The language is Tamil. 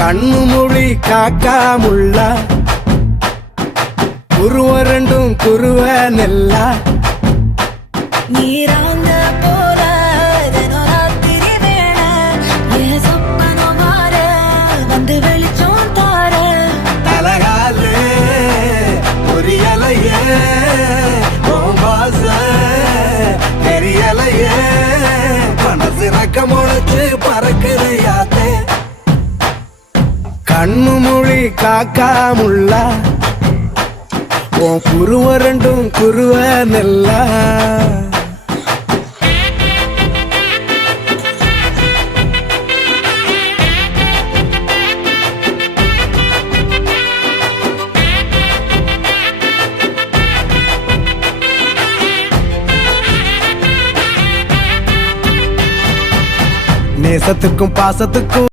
கண்ணு மொழி காக்காமுள்ள குருவ ரெண்டும் குருவ நெல்லா நீராங்க போல தினராத்திரி வேண என் சொப்பனம் மாற வந்து வெளிச்சம் தார தலகாலே பொரியலையே ஓம்பாச தெரியலையே மனசு ரக்க முளைச்சு பறக்குறையாத்தே கண்ணு மொழி காக்காமுள்ள உன் குருவ ரெண்டும் குருவ நெல்லா நேசத்துக்கும் பாசத்துக்கும்